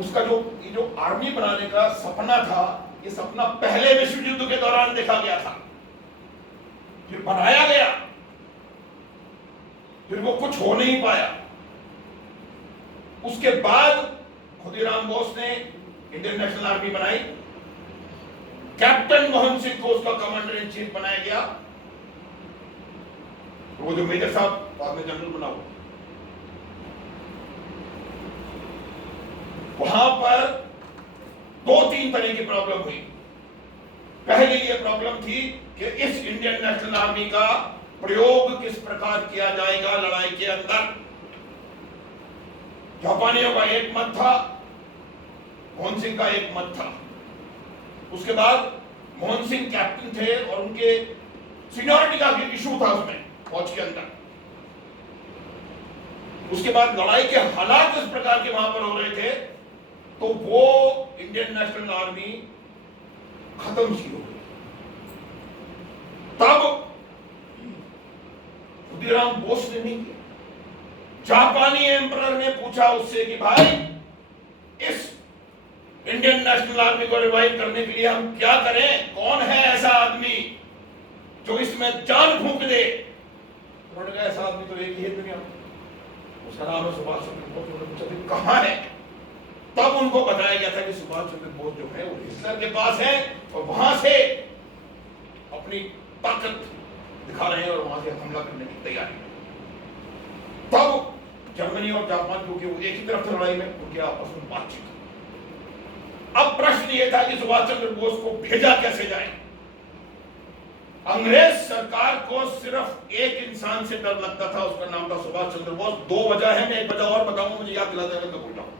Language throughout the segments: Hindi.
उसका ये जो आर्मी बनाने का सपना था, ये सपना पहले विश्व युद्ध के दौरान देखा गया था, फिर बनाया गया, फिर वो कुछ हो नहीं पाया। उसके बाद खुदीराम बोस ने इंडियन नेशनल आर्मी बनाई, कैप्टन मोहन सिंह को उसका कमांडर इन चीफ बनाया गया। वो जो मेजर साहब बाद में जनरल बना हुआ, वहां पर 2-3 तरह की प्रॉब्लम हुई। पहली ये प्रॉब्लम थी कि इस इंडियन नेशनल आर्मी का प्रयोग किस प्रकार किया जाएगा लड़ाई के अंदर। जापानियों का एक मत था, मोहन सिंह का एक मत था। उसके बाद मोहन सिंह कैप्टन थे और उनके सीनियरिटी का भी इशू था उसमें फौज के अंदर। उसके बाद लड़ाई के हालात इस प्रकार के वहां पर हो रहे थे, तो वो इंडियन नेशनल आर्मी खत्म सी हो गई। तब खुदीराम बोस ने नहीं किया। जापानी एम्परर ने पूछा उससे कि भाई इस इंडियन नेशनल आर्मी को रिवाइव करने के लिए हम क्या करें, कौन है ऐसा आदमी जो इसमें जान फूंक दे। उन्होंने कहा ऐसा आदमी तो एक ही है दुनिया में, उसका नाम है सुभाष चंद्र बोस। उन्होंने पूछा कहां है, तब उनको बताया गया था कि सुभाष चंद्र बोस जो है वो हिटलर के पास है और वहां से अपनी ताकत दिखा रहे हैं और वहां से हमला करने की तैयारी। तब जर्मनी और जापान, क्योंकि वो एक ही तरफ से लड़ाई में, उनके आपस में बातचीत। अब प्रश्न ये था कि सुभाष चंद्र बोस को भेजा कैसे जाए। अंग्रेज सरकार को सिर्फ एक इंसान से डर लगता था, उसका नाम था सुभाष चंद्र बोस। 2 वजह है, मैं एक वजह और बताऊंगा, मुझे याद दिला देगा तो भूल जाऊं।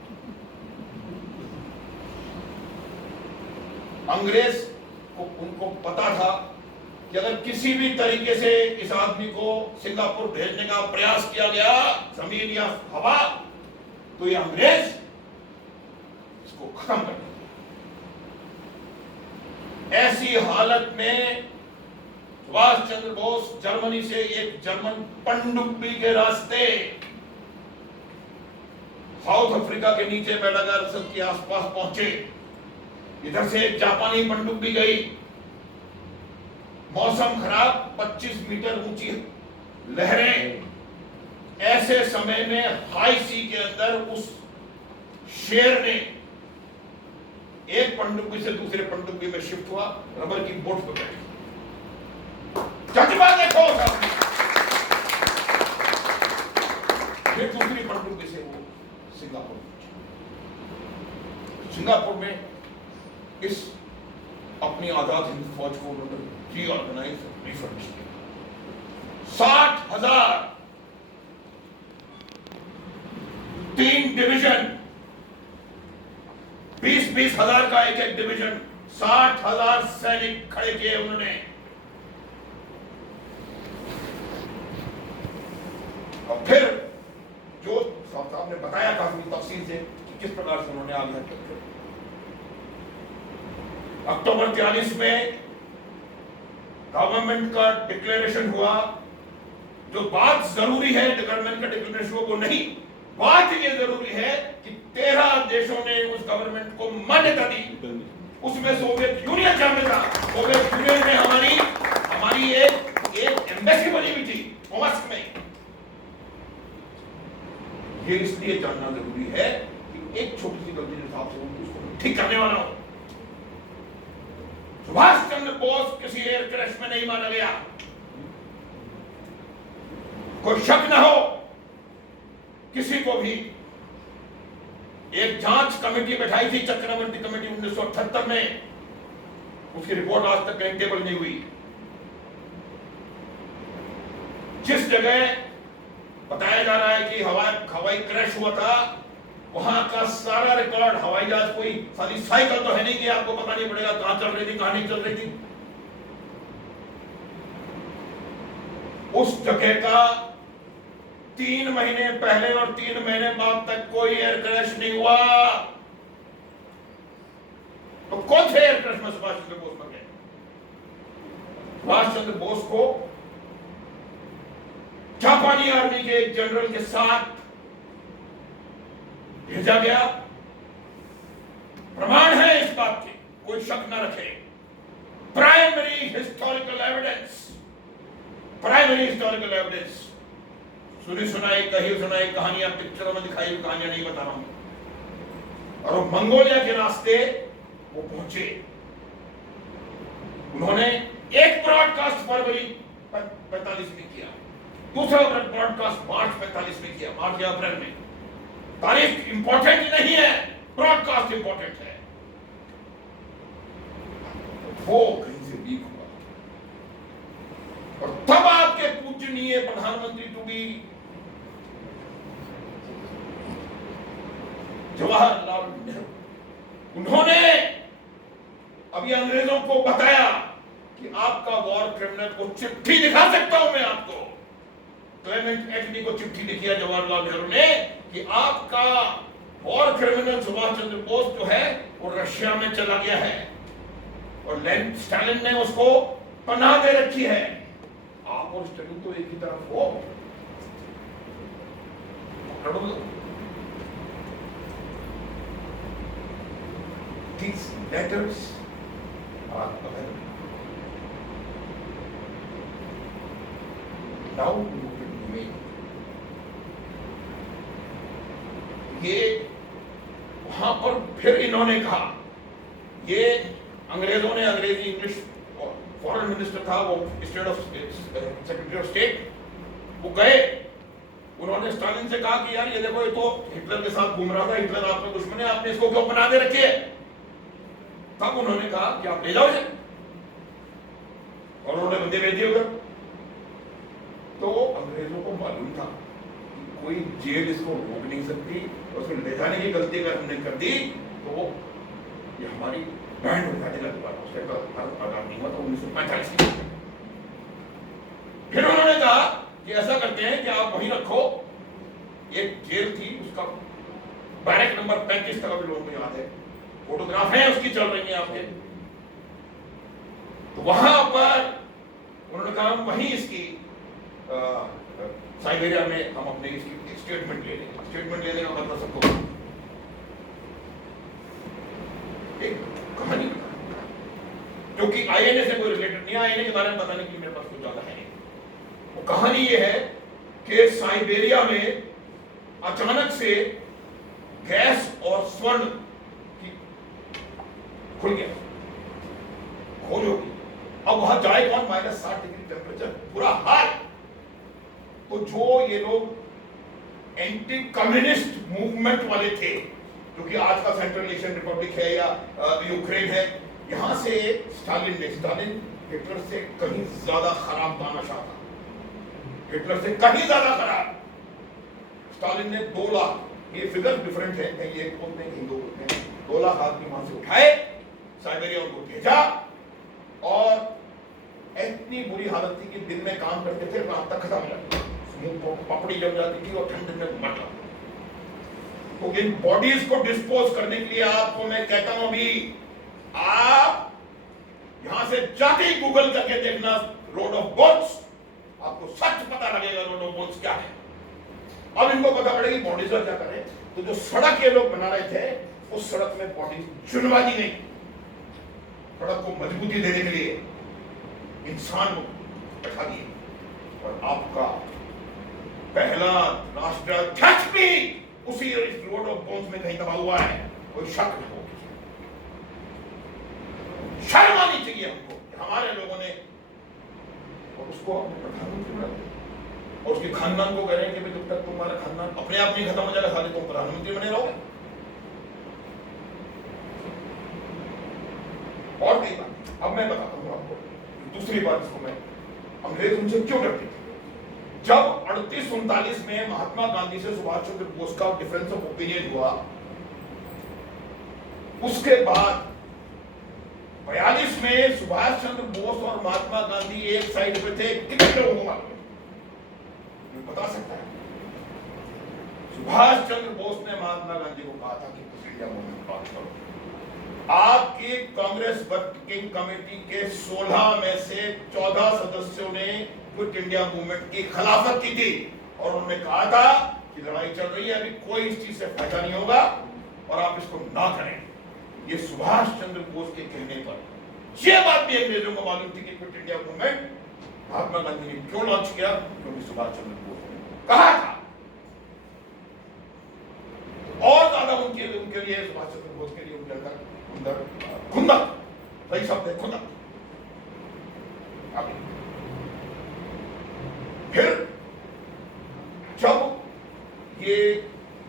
अंग्रेज को उनको पता था कि अगर किसी भी तरीके से इस आदमी को सिंगापुर भेजने का प्रयास किया गया, जमीन या हवा, तो ये अंग्रेज इसको खत्म कर देंगे। ऐसी हालत में सुभाष चंद्र बोस जर्मनी से एक जर्मन पनडुब्बी के रास्ते साउथ अफ्रीका के नीचे मेडागास्कर के आसपास पहुंचे। इधर से एक जापानी पनडुब्बी गई। मौसम खराब, 25 मीटर ऊंची लहरें। ऐसे समय में हाई सी के अंदर उस शेर ने एक पनडुब्बी से दूसरे पनडुब्बी में शिफ्ट हुआ, रबर की बोट पर बैठ। जज्बा देखो सामने। फिर दूसरी पनडुब्बी से वो सिंगापुर। सिंगापुर में इस अपनी आजाद हिंद फौज को उन्होंने रीऑर्गेनाइज, रिफर्बिश किया। 60,000 3 डिवीजन, 20-20 हजार का एक डिवीजन, 60,000 सैनिक खड़े किए उन्होंने। और फिर जो साहब ने बताया काफी तफसील से कि किस प्रकार से उन्होंने आगे किया। अक्टूबर 43 में गवर्नमेंट का डिक्लेरेशन हुआ। जो बात जरूरी है गवर्नमेंट का डिक्लेरेशन हुआ वो नहीं, बात ये जरूरी है कि 13 देशों ने उस गवर्नमेंट को मान्यता दी। उसमें सोवियत यूनियन शामिल था। सोवियत यूनियन में हमारी एक एम्बेसी बनी हुई थी मोस्को में। ये इसलिए जानना जरूरी है कि एक छोटी सी गलती के हिसाब से उसको ठीक करने वाला हो। सुभाष चंद्र बोस किसी एयर क्रैश में नहीं मारा गया, कोई शक न हो किसी को भी। एक जांच कमेटी बैठाई थी, चक्रवर्ती कमेटी 1978 में, उसकी रिपोर्ट आज तक कहीं टेबल नहीं हुई। जिस जगह बताया जा रहा है कि हवाई क्रैश हुआ था, वहां का सारा रिकॉर्ड, हवाई जहाज कोई सारी साइकिल तो है नहीं कि आपको पता नहीं पड़ेगा कहां चल रही थी कहां नहीं चल रही थी। उस जगह का 3 महीने पहले और 3 महीने बाद तक कोई एयर क्रैश नहीं हुआ। तो कौन से एयर क्रैश में सुभाष चंद्र बोस मर गए? सुभाष चंद्र बोस को जापानी आर्मी के एक जनरल के साथ भेजा गया प्रमाण है इस बात के, कोई शक न रखे। प्राइमरी हिस्टोरिकल एविडेंस, सुनी सुनाई कही सुनाई कहानियां, पिक्चरों में दिखाई हुई कहानियां नहीं बता रहा हूं। और वो मंगोलिया के रास्ते वो पहुंचे, उन्होंने एक ब्रॉडकास्ट फरवरी 45 में किया, दूसरा ब्रॉडकास्ट मार्च 45 में किया, मार्च या अप्रैल में। तारीख इंपॉर्टेंट नहीं है, ब्रॉडकास्ट इंपॉर्टेंट है। वो कहीं से लीक हुआ और तब आपके पूजनीय प्रधानमंत्री टू बी जवाहरलाल नेहरू, उन्होंने अभी अंग्रेजों को बताया कि आपका वॉर क्रिमिनल को चिट्ठी दिखा सकता हूं मैं आपको। क्लेमेंट एटली को चिट्ठी लिखी है जवाहरलाल नेहरू ने कि आपका वॉर क्रिमिनल सुभाष चंद्र बोस जो है वो रशिया में चला गया है और स्टालिन ने उसको पनाह दे रखी है। आप और स्टालिन तो एक ही तरफ हो। These letters are available. Now look at me. ये वहां पर फिर इन्होंने कहा, ये अंग्रेजों ने, अंग्रेजी इंग्लिश फॉरेन मिनिस्टर था वो, state of secretary of state, वो गए, उन्होंने स्टालिन से कहा कि यार ये देखो, ये तो हिटलर के साथ घूम रहा था, हिटलर आपका दुश्मन है, आपने इसको क्यों बना दे रखी है। तब उन्होंने कहा कि आप ले जाओ इसे, और उन्होंने बंदे भेज दिए उधर। तो अंग्रेजों को मालूम था कि कोई जेल इसको रोक नहीं सकती, और उसको ले जाने की गलती अगर हमने कर दी तो ये हमारी बैंड हो जाएगा दोबारा। उसके बाद आजाद नहीं हुआ तो 1945 की। फिर उन्होंने कहा कि ऐसा करते हैं कि आप वहीं रखो, ये जेल थी उसका बैरक नंबर 35 तक अभी लोगों को याद है, फोटोग्राफ है उसकी चल रही है आपके। तो वहां पर उन्होंने कहा हम वहीं इसकी साइबेरिया में हम अपने इसकी स्टेटमेंट ले लेंगे। स्टेटमेंट लेने का मतलब सबको एक कहानी बता, क्योंकि आईएनए से कोई रिलेटेड नहीं, आईएनए के बारे में बताने के लिए मेरे पास कुछ ज्यादा है नहीं। वो कहानी ये है कि साइबेरिया में अचानक से गैस और स्वर्ण की खुल गया, खोज होगी। अब वहां जाए कौन, -60 डिग्री टेम्परेचर, पूरा हाल। तो जो ये लोग एंटी कम्युनिस्ट मूवमेंट वाले थे, जो कि आज का सेंट्रल एशियन रिपब्लिक है या यूक्रेन है, यहां से स्टालिन हिटलर से कहीं ज्यादा खराब तानाशाह था, हिटलर से कहीं ज्यादा खराब। स्टालिन ने 2 लाख, ये फिगर डिफरेंट है, कहीं एक बोलते हैं कहीं 2 बोलते हैं, 2 लाख आदमी वहां से उठाए, साइबेरिया उनको भेजा, और इतनी बुरी हालत थी कि दिन में काम करते थे, रात तक खत्म लगा, पपड़ी जम जाती थी और ठंड में मर जाता। तो इन बॉडीज को डिस्पोज करने के लिए आपको मैं कहता हूं, अभी आप यहां से जाके ही गूगल करके देखना रोड ऑफ बोन्स, आपको सच पता लगेगा रोड ऑफ बोन्स क्या है। अब इनको पता पड़ेगी बॉडीज का क्या करें, तो जो सड़क ये लोग बना रहे थे उस सड़क में बॉडीज चुनवा दी नहीं, सड़क को मजबूती देने के लिए इंसान को बैठा दिए। और आपका पहला राष्ट्राध्यक्ष भी उसी रोड ऑफ बोन्स में कहीं दबा हुआ है, कोई शक न हो। शर्म आनी चाहिए हमको, हमारे लोगों ने, और उसको प्रधानमंत्री बना दिया, और उसके खानदान को कह रहे हैं कि जब तक तुम्हारा खानदान अपने आप नहीं खत्म हो जाएगा, साले तुम प्रधानमंत्री बने रहोगे। और कई बात, अब मैं बताता हूं आपको दूसरी बात, इसको मैं, अंग्रेज उनसे क्यों डरते थे। जब 38-39 में महात्मा गांधी से सुभाष चंद्र बोस का डिफरेंस ऑफ ओपिनियन हुआ, उसके बाद 42 में सुभाष चंद्र बोस और महात्मा गांधी एक साइड पे थे। कितने लोगों को बता सकता है? सुभाष चंद्र बोस ने महात्मा गांधी को कहा था कि क्विट इंडिया मूवमेंट बात करो। आपकी कांग्रेस वर्किंग कमेटी के 16 में से 14 सदस्यों ने क्विट इंडिया मूवमेंट की खिलाफत की थी, और उन्होंने कहा था कि लड़ाई चल रही है, अभी कोई इस चीज से फायदा नहीं होगा और आप इसको ना करें। ये सुभाष चंद्र बोस के कहने पर यह बात भी अंग्रेजों को मालूम थी कि quit India movement Mahatma Gandhi ने क्यों लॉन्च किया, क्योंकि सुभाष चंद्र बोस ने कहा था। और ज्यादा उनके लिए सुभाष चंद्र बोस के लिए उनके अंदर खुंदक, सही शब्द है खुंदक। फिर जब ये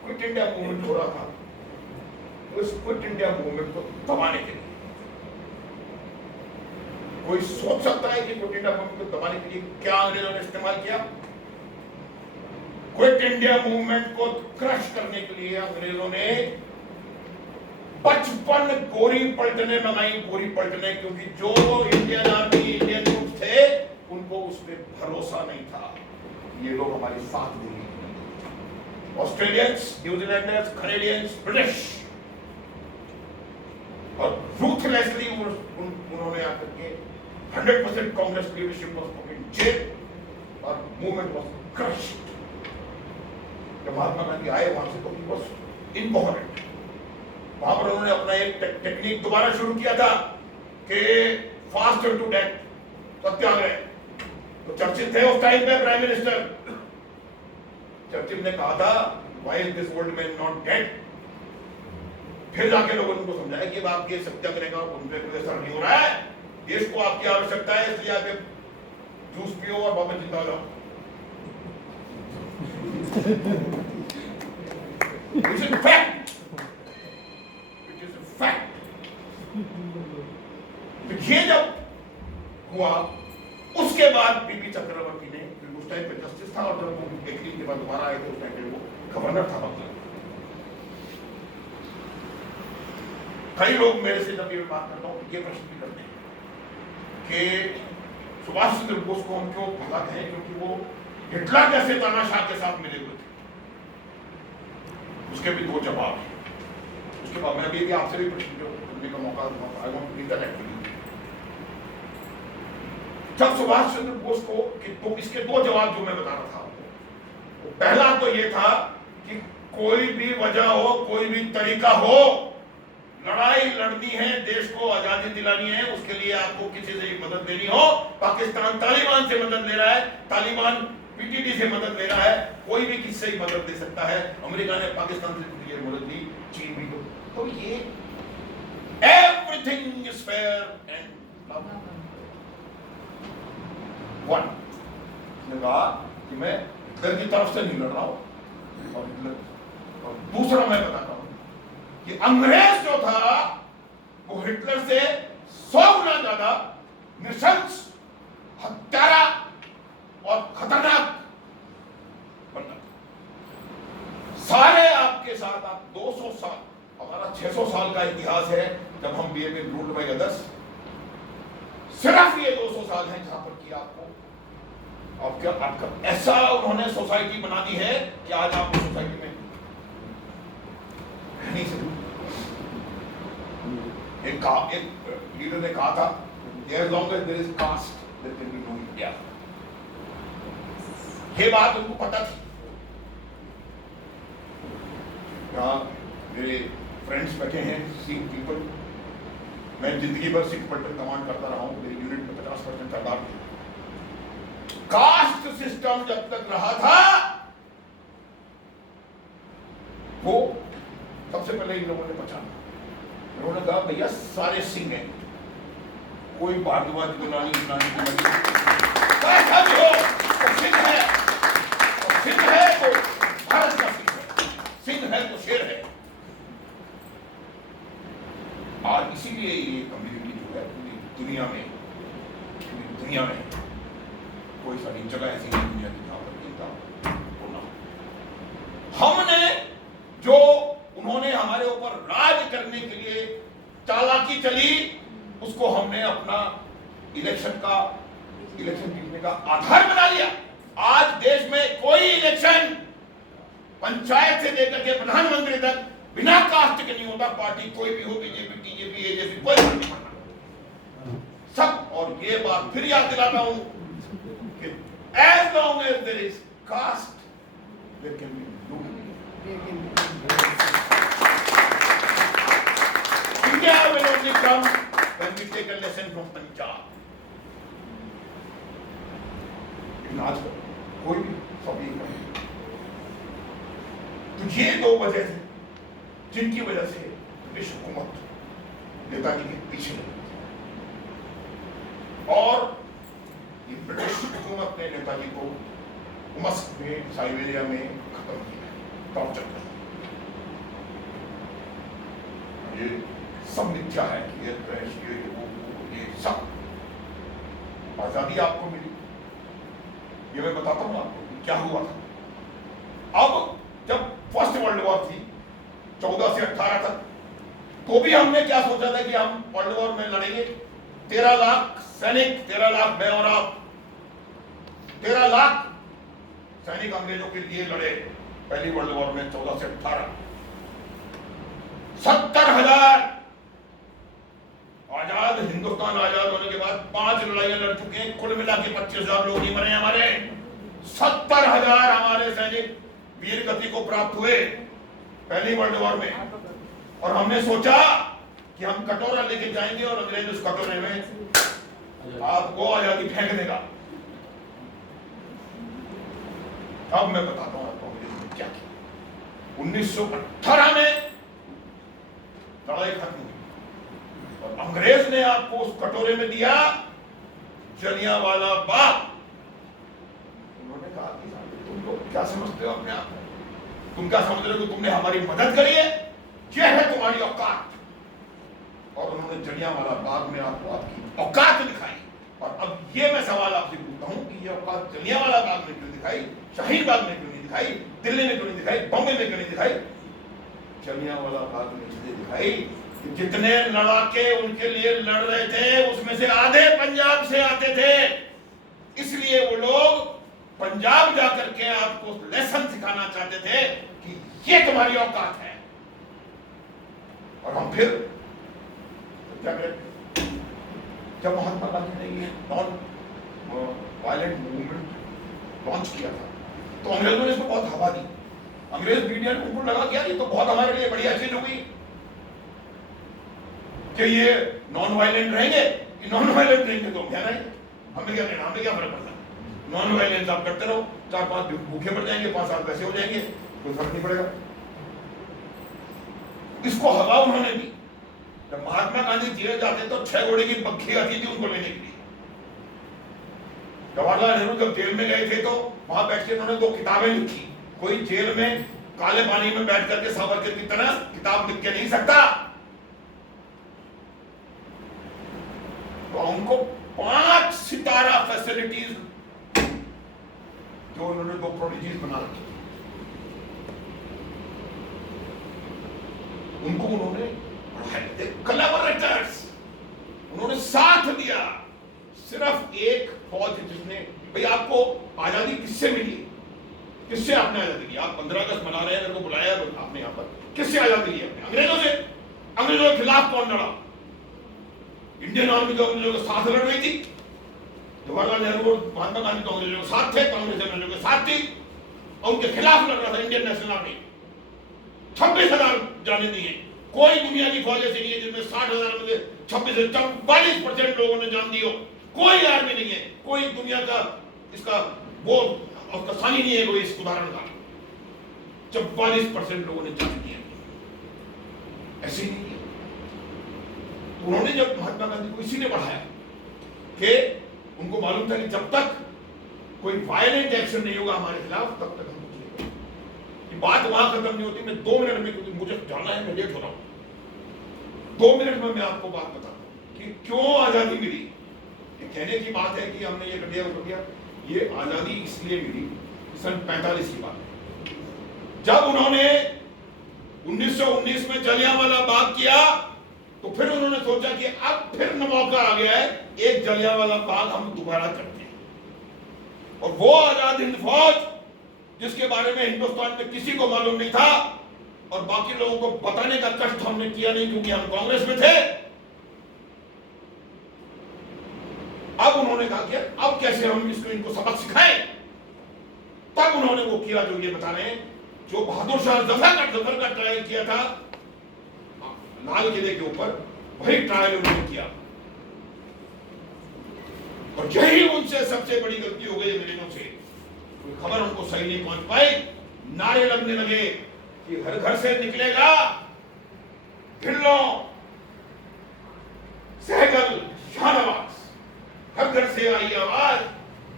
क्विट इंडिया मूवमेंट हो रहा था, तो इस क्विट इंडिया मूवमेंट को दबाने के लिए कोई सोच सकता है कि क्विट इंडिया मूवमेंट को दबाने के लिए क्या अंग्रेजों ने इस्तेमाल किया? क्विट इंडिया मूवमेंट को क्रश करने के लिए अंग्रेजों ने 55 गोरी पलटने मंगाई, गोरी पलटने, क्योंकि जो इंडियन आर्मी, इंडियन ट्रूप्स थे उनको उस पर भरोसा नहीं था। ये लोग हमारे साथ देंगे, ऑस्ट्रेलियंस, न्यूजीलैंडर्स, कनेडियंस, ब्रिटिश, और रूथलेसली उन्होंने आकर के 100% Congress leadership was put in jail और मूवमेंट वाज क्रश्ड। जब महात्मा गांधी आए वहां से, तो ही वाज इम्पोर्टेंट। वहां पर उन्होंने अपना एक टेक्निक दोबारा शुरू किया था कि फास्टर टू डेथ, सत्याग्रह। तो चर्चिल थे उस टाइम पे प्राइम मिनिस्टर। चर्चिल ने कहा था, why is this old man not dead? फिर जाके लोगों ने उनको समझाया कि आपके सत्याग्रह का उन पे कोई असर नहीं हो रहा है, देश को आपकी आवश्यकता है, इसलिए आप जूस पियो और वापस जिंदा हो जाओ। It is a fact. It is a fact. तो ये जब हुआ, उसके बाद बीपी चक्रवर्ती ने, उस टाइम पे जस्टिस था, और जब वो एक दिन के बाद दोबारा आए थे, उस टाइम पे वो गवर्नर था बंगाल। कई लोग मेरे से जब ये बात करता हूँ ये प्रश्न भी करते हैं कि सुभाष चंद्र बोस को हम क्यों भगाते हैं, क्योंकि वो हिटलर जैसे तानाशाह के साथ मिले हुए थे। उसके भी दो जवाब हैं। उसके बाद मैं अभी आपसे भी प्रश्न करने का मौका दूंगा। I want to interact with you. जब सुभाष चंद्र बोस को तो इसके दो जवाब जो मैं बता रहा था, तो पहला तो ये था कि कोई भी वजह हो, कोई भी तरीका हो, लड़ाई लड़नी है, देश को आजादी दिलानी है, उसके लिए आपको किसी से मदद लेनी हो, पाकिस्तान तालिबान से मदद ले रहा है, तालिबान पीटीडी से मदद ले रहा है, कोई भी किससे ही मदद ले सकता है। अमेरिका ने पाकिस्तान से मदद ली, चीन भी। तो ये everything is fair and love. One, उसने कहा कि मैं हिटलर की तरफ से नहीं लड़ रहा हूं, और दूसरा मैं बताता हूं कि अंग्रेज जो था वो हिटलर से 100 गुना ज्यादा नृशंस, हत्यारा और खतरनाक बंदा। सारे आपके साथ आप 200 साल, हमारा 600 साल का इतिहास है जब हम बीए में रूल्ड बाय अदर्स। सिर्फ ये 200 साल हैं जहां पर कि आपका ऐसा उन्होंने सोसाइटी बना दी है कि आज आप उस सोसाइटी में नहीं सकते। एक लीडर ने कहा था, as long as there is caste, there can be no India। ये बात उनको पता थी। यहाँ मेरे फ्रेंड्स बैठे हैं, सिख पीपल। मैं जिंदगी भर सिख पलटन कमांड करता रहा हूँ, मेरी यूनिट में 50% सरदार थे। कास्ट सिस्टम जब तक रहा था, वो सबसे पहले इन लोगों ने पहचाना। उन्होंने कहा भैया सारे सिंह हैं, कोई भारद्वाज गुलानी गुलानी कैसा भी हो तो सिंह है, और सिंह है तो भारत का सिंह है, सिंह है तो शेर है। और इसीलिए ये कम्युनिटी जो है पूरी दुनिया में कोई सारी जगह ऐसी नहीं दुनिया की जहां पर इनका होना। हमने जो उन्होंने हमारे ऊपर राज करने के लिए चालाकी चली, उसको हमने अपना इलेक्शन जीतने का आधार बना लिया। आज देश में कोई इलेक्शन पंचायत से लेकर के प्रधानमंत्री तक बिना कास्ट के नहीं होता। पार्टी कोई भी हो, बीजेपी, टीजेपी, एजेपी, कोई फर्क नहीं पड़ता सब। और ये बात फिर याद दिलाता हूं कि as long as there is caste, there can be no India will only come when we take a lesson from Punjab. लेकिन आज कोई भी सब यही करेगा। तो ये दो वजह थे जिनकी वजह से ब्रिटिश हुकूमत नेताजी के पीछे लगी और ये ब्रिटिश हुकूमत ने नेताजी को मस्क में, साइबेरिया में खत्म किया, टॉर्चर किया। ये सब मिथ्या है कि ये क्रैश, ये सब आजादी आपको मिली, ये मैं बताता हूं आपको क्या हुआ था। अब जब फर्स्ट वर्ल्ड वॉर थी 14 से 18 तक, तो भी हमने क्या सोचा था कि हम वर्ल्ड वॉर में लड़ेंगे। 13 लाख सैनिक, 13 लाख मैं और आप, 13 लाख सैनिक अंग्रेजों के लिए लड़े पहली वर्ल्ड वॉर में 14 से 18। 70,000 आजाद, हिंदुस्तान आजाद होने के बाद 5 लड़ाइयां लड़ चुके हैं, कुल मिला के 25,000 लोग नहीं मरे हमारे। 70,000 हमारे सैनिक वीर गति को प्राप्त हुए पहली वर्ल्ड वॉर में। और हमने सोचा कि हम कटोरा लेके जाएंगे और अंग्रेज उस कटोरे में आपको आजादी फेंक देगा। अब मैं बताता हूं आपको अंग्रेज ने क्या किया। 1918 में लड़ाई खत्म हुई और अंग्रेज ने आपको उस कटोरे में दिया जलियांवाला बाग। उन्होंने कहा कि तुम लोग क्या समझते हो अपने आप को? तुम क्या समझ रहे हो कि तुमने हमारी मदद करी है? ये है तुम्हारी औकात। और उन्होंने जलियांवाला बाग में आपको आपकी औकात दिखाई। और अब ये मैं सवाल आपसे पूछता हूं कि ये औकात जलियांवाला बाग में क्यों दिखाई, शाहीन बाग में क्यों नहीं दिखाई, दिल्ली में क्यों नहीं दिखाई, बॉम्बे में क्यों नहीं दिखाई? जलियांवाला बाग में इसलिए दिखाई कि जितने लड़ाके उनके लिए लड़ रहे थे उसमें से आधे पंजाब से आते थे। इसलिए वो लोग पंजाब जाकर के आपको लेसन सिखाना चाहते थे कि ये तुम्हारी औकात है। और हम फिर क्या करें? जब महात्मा गांधी ने ये नॉन वायलेंट मूवमेंट लॉन्च किया था तो अंग्रेजों ने इसको बहुत हवा दी। अंग्रेज मीडिया ने उनको लगा क्या ये तो बहुत हमारे लिए बढ़िया चीज हो गई कि ये नॉन वायलेंट रहेंगे। नॉन वायलेंट रहेंगे तो क्या रहेंगे, हमें क्या लेना, हमें क्या फर्क पड़ता है? नॉन वायलेंस आप करते रहो, 4-5 भूखे मर जाएंगे, 5 साल पैसे हो जाएंगे, कोई फर्क नहीं पड़ेगा। इसको हवा उन्होंने दी। जब महात्मा गांधी जेल जाते तो 6 घोड़े की बग्घी आती थी उनको लेने के लिए। जवाहरलाल नेहरू जब जेल में गए थे तो वहां बैठ के उन्होंने 2 किताबें लिखी। कोई जेल में काले पानी में बैठ करके सावरकर की तरह किताब लिख के नहीं सकता। तो उनको 5 सितारा फैसिलिटीज जो उन्होंने 2 प्रोडिजीज बना रखी, उनको उन्होंने कोलैबोरेटर्स उन्होंने साथ दिया। सिर्फ एक फौज जिसने, भाई आपको आजादी किससे मिली, किससे आपने आजादी ली? आप 15 अगस्त मना रहे हैं, मेरे को बुलाया आपने यहाँ पर, किससे आजादी ली आपने? अंग्रेजों से। अंग्रेजों के खिलाफ कौन लड़ा? इंडियन आर्मी तो अंग्रेजों के साथ लड़ रही थी। जवाहरलाल नेहरू और महात्मा गांधी तो अंग्रेजों के साथ थे, कांग्रेस अंग्रेजों के साथ थी और उनके खिलाफ लड़ रहा था इंडियन नेशनल आर्मी। 26,000 जाने दिए। कोई दुनिया की फौज ऐसी नहीं है जिसमें 60,000 में से 26 से 44% लोगों ने जान दी हो। कोई आर्मी नहीं है, कोई दुनिया का इसका वो उसका सानी नहीं है कोई इस उदाहरण का। 44% लोगों ने जान दिया, ऐसे ही नहीं है। तो उन्होंने जब महात्मा गांधी को इसीलिए बढ़ाया कि उनको मालूम था कि जब तक कोई वायलेंट एक्शन नहीं होगा हमारे खिलाफ तब तक हम कुछ नहीं करेंगे। बात वहां खत्म नहीं होती। मैं 2 मिनट में, क्योंकि मुझे जाना है, मैं लेट हो रहा हूं, 2 मिनट में मैं आपको बात बताता हूं कि क्यों आजादी मिली। ये कहने की बात है कि हमने ये कर दिया वो कर दिया। ये आजादी इसलिए मिली सन 45 की बात है, जब उन्होंने 1919 में जलियांवाला बाग किया तो फिर उन्होंने सोचा कि अब फिर मौका आ गया है, एक जलियांवाला बाग हम दोबारा करते हैं। और वो आजाद हिंद फौज जिसके बारे में हिंदुस्तान में किसी को मालूम नहीं था और बाकी लोगों को बताने का कष्ट हमने किया नहीं क्योंकि हम कांग्रेस में थे। अब उन्होंने कहा कि अब कैसे हम इसको इनको सबक सिखाएं। तब उन्होंने वो किया जो ये बता रहे हैं, जो बहादुर शाह जफर का ट्रायल किया था लाल किले के ऊपर। वही ट्रायल उन्होंने किया, और यही उनसे सबसे बड़ी गलती हो गई अंग्रेजों से। कोई खबर उनको सही नहीं पहुंच पाई, नारे लगने लगे कि हर घर से निकलेगा ढिल्लों, सहगल, शाहनवाज, हर घर से आई आवाज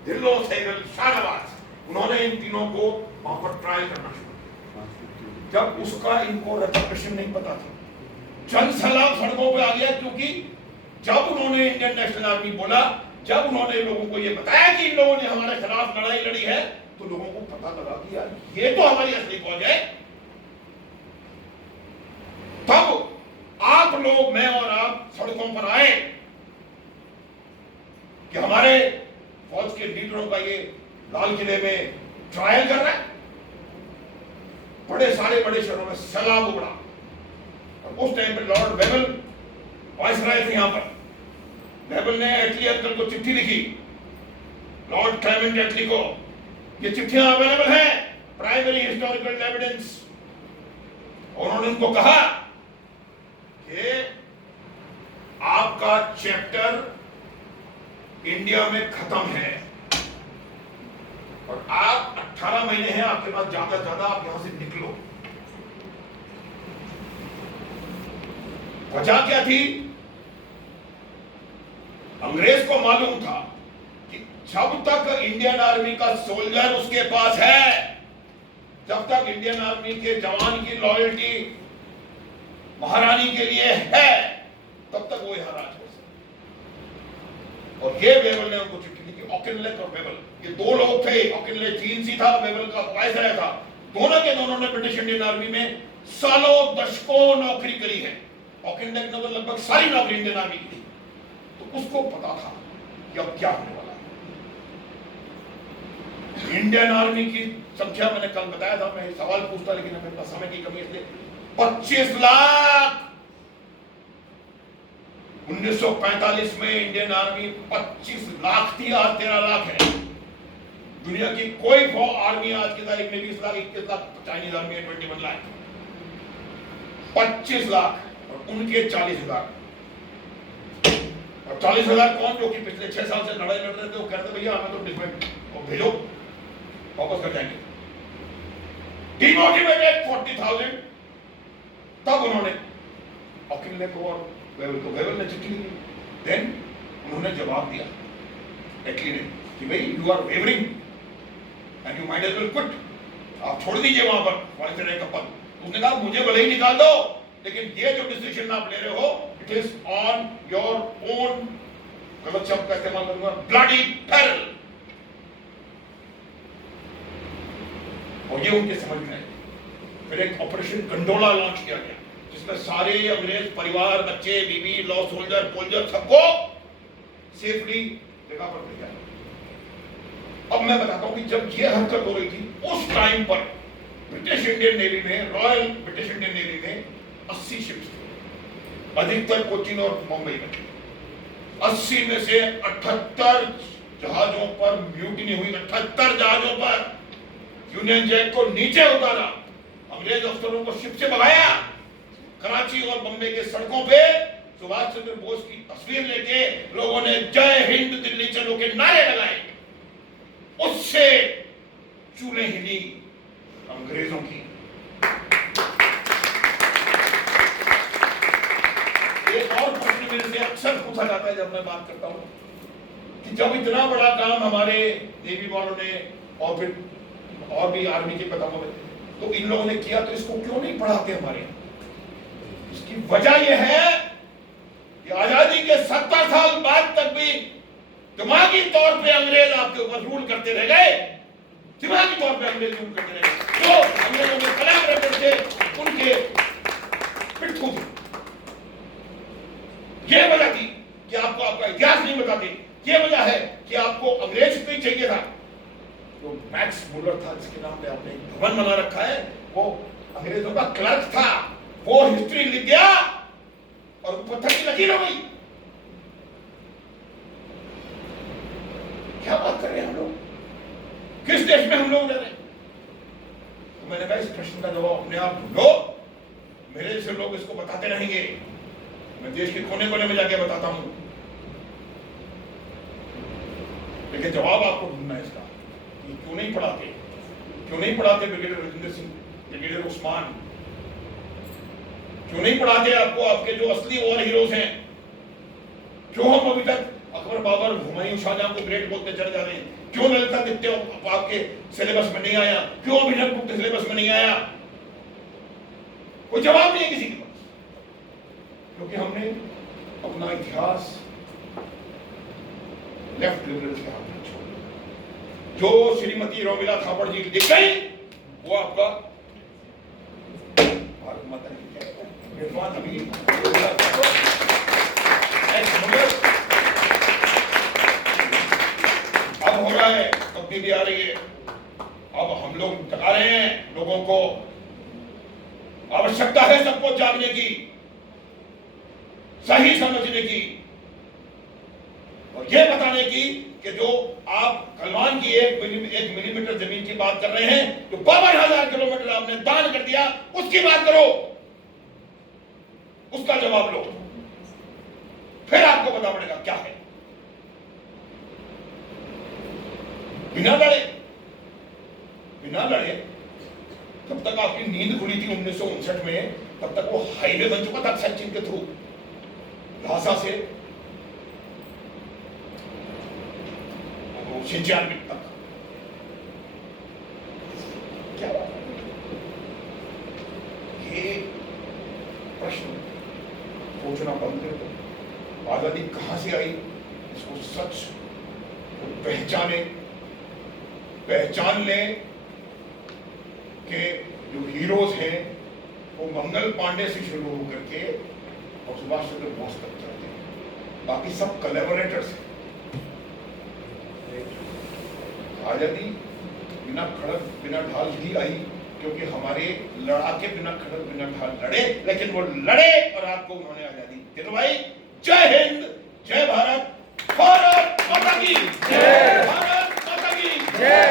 ढिल्लों, सहगल, शाहनवाज। उन्होंने इन तीनों को वहां पर ट्रायल करना शुरू किया। जब उसका इनको रेपरकशन नहीं पता था, जनसैलाब सड़कों पे आ गया, क्योंकि जब उन्होंने इंडियन नेशनल आर्मी बोला, जब उन्होंने लोगों को ये बताया कि इन लोगों ने हमारे खिलाफ लड़ाई लड़ी है, तो लोगों को पता लगा कि यार ये तो हमारी असली फौज है। तब आप लोग, मैं और आप सड़कों पर आए कि हमारे फौज के लीडरों का ये लाल किले में ट्रायल कर रहा है। बड़े सारे बड़े शहरों में सैलाब उमड़ा, और उस टाइम पे लॉर्ड वेबल वायसराय थे। यहां पर वेबल ने एटली अंकल को चिट्ठी लिखी, लॉर्ड क्लेमेंट एटली को। ये चिट्ठियां अवेलेबल हैं, प्राइमरी हिस्टोरिकल एविडेंस। उन्होंने उनको कहा कि आपका चैप्टर इंडिया में खत्म है, और आप 18 महीने हैं आपके पास, ज्यादा से ज्यादा आप यहां से निकलो। वजह क्या थी? अंग्रेज को मालूम था कि जब तक इंडियन आर्मी का सोल्जर उसके पास है, जब तक इंडियन आर्मी के जवान की लॉयल्टी महारानी के लिए है, तब तक वो यहां राज कर सकता। और ये वेबल ने उनको चिट्ठी लिखी, ऑकिनले और वेबल, ये दो लोग थे। ऑकिनले चीनसी था, वेबल का वायसराय था। दोनों के दोनों ने ब्रिटिश इंडियन आर्मी में सालों दशकों नौकरी करी है। ऑकिनले ने लगभग सारी नौकरी इंडियन आर्मी की थी, तो उसको पता था कि अब क्या होने वाला है। इंडियन आर्मी की संख्या मैंने कल बताया था, मैं सवाल पूछता लेकिन मेरे पास समय की कमी, इसलिए 25 लाख। 1945 में इंडियन आर्मी 25 लाख थी, आज 13 लाख है। दुनिया की कोई आर्मी आज की तारीख में 20 लाख, 21 लाख, चाइनीज आर्मी है 21 लाख। 25 लाख और उनके 40 लाख। और 40,000 कौन? जो कि पिछले 6 साल से लड़ाई लड़ रहे थे, वो कहते भैया हमें तो डिसमेंट भेजो, वापस कर जाएंगे। डिमोटिवेटेड 40,000। तब उन्होंने ऑकिनले को और वेबल को, वेबल ने चिट्ठी लिखी, देन उन्होंने जवाब दिया एटली ने कि भाई you are wavering and you might as well quit, आप छोड़ दीजिए वहां पर वायसराय का पद। उसने कहा मुझे भले ही निकाल दो, लेकिन ये जो डिसीजन आप ले रहे हो, it is on your own, गलत शब्द का इस्तेमाल करूंगा, ब्लडी पेरिल। और ये उनके समझ में आए। फिर एक ऑपरेशन गंडोला लॉन्च किया गया, जिसमें सारे अंग्रेज परिवार, बच्चे, बीवी, लॉ सोल्जर, पोल्जर, सबको सेफली जगह पर भेजा। अब मैं बताता हूं कि जब ये हरकत हो रही थी, उस टाइम पर ब्रिटिश इंडियन नेवी में, रॉयल ब्रिटिश इंडियन नेवी में 80 शिप्स थे, अधिकतर कोचीन और मुंबई में। 80 में से 78 जहाजों पर म्यूटिनी हुई। 78 जहाजों पर यूनियन जैक को नीचे उतारा, अंग्रेज अफसरों को शिप से भगाया। कराची और बम्बे के सड़कों पे सुभाष चंद्र बोस की तस्वीर लेके लोगों ने जय हिंद दिल्ली चलो के नारे लगाए। उससे चूल्हे हिली अंग्रेजों की। एक और प्रश्न मेरे से अक्सर पूछा जाता है जब मैं बात करता हूं कि जब इतना बड़ा काम हमारे नेवी वालों ने और फिर और भी आर्मी के पताओं में तो इन लोगों ने किया, तो इसको क्यों नहीं पढ़ाते हमारे यहाँ? इसकी वजह यह है कि आजादी के 70 साल बाद तक भी दिमागी तौर पे अंग्रेज आपके ऊपर रूल करते रह गए। दिमागी तौर पे अंग्रेज रूल करते रह गए। जो अंग्रेजों में कलाम रहते थे उनके पिट्ठू थे। यह वजह थी कि आपको आपका इतिहास नहीं बताते। यह वजह है कि आपको अंग्रेज पे चाहिए था। जो मैक्स मुलर था, जिसके नाम पे आपने भवन बना रखा है, वो अंग्रेजों का क्लर्क था। वो हिस्ट्री लिख गया और पत्थर की लकीर हो गई। क्या बात कर रहे हैं हम लोग? किस देश में हम लोग रह रहे हैं? तो मैंने कहा इस प्रश्न का जवाब अपने आप ढूंढो। मेरे जैसे लोग इसको बताते रहेंगे मैं देश के कोने कोने में जाके बताता हूं, लेकिन जवाब आपको ढूंढना है इसका कि क्यों नहीं पढ़ाते ब्रिगेडियर राजेंद्र सिंह, ब्रिगेडियर उस्मान, क्यों नहीं पढ़ाते आपको आपके जो असली वॉर हीरोज हैं? क्यों हम अभी तक अकबर, बाबर, हुमायूं, शाहजहां को ग्रेट बोलते चले जा रहे हैं? क्यों ललितादित्य आपके सिलेबस में नहीं आया? क्यों अभिनवगुप्त सिलेबस में नहीं आया? कोई जवाब नहीं है किसी के पास, क्योंकि हमने अपना इतिहास लेफ्ट लिबरल्स के हाथ में छोड़ दिया। जो श्रीमती रोमिला थापड़ जी लिख गई वो आपका भारत माता की विद्वान अभी अब हो रहा है, तब्दीली आ रही है। अब हम लोग बता रहे हैं लोगों को, आवश्यकता है सबको जागने की, सही समझने की और यह बताने की कि जो आप गलवान की 1 मिलीमीटर जमीन की बात कर रहे हैं, जो 52,000 किलोमीटर आपने दान कर दिया, उसकी बात करो, उसका जवाब लो, फिर आपको पता पड़ेगा क्या है। बिना लड़े तब तक आपकी नींद खुली थी 1959 में, तब तक वो हाईवे बन चुका था सचिन के थ्रू लासा से सिंचान तक। क्या ये प्रश्न सोचना बंद कर दो। आजादी कहां से आई इसको सच पहचान लें कि जो हीरोज हैं वो मंगल पांडे से शुरू होकर के और सुभाष चंद्र बोस तक चलते हैं, बाकी सब कोलैबोरेटर्स हैं। आजादी बिना खड़क बिना ढाल ही आई, क्योंकि हमारे लड़ाके बिना खड़क बिना ढाल लड़े, लेकिन वो लड़े और आपको उन्होंने आजादी दिलवाई। जय हिंद, जय भारत, भारत माता की जय, भारत माता की जय।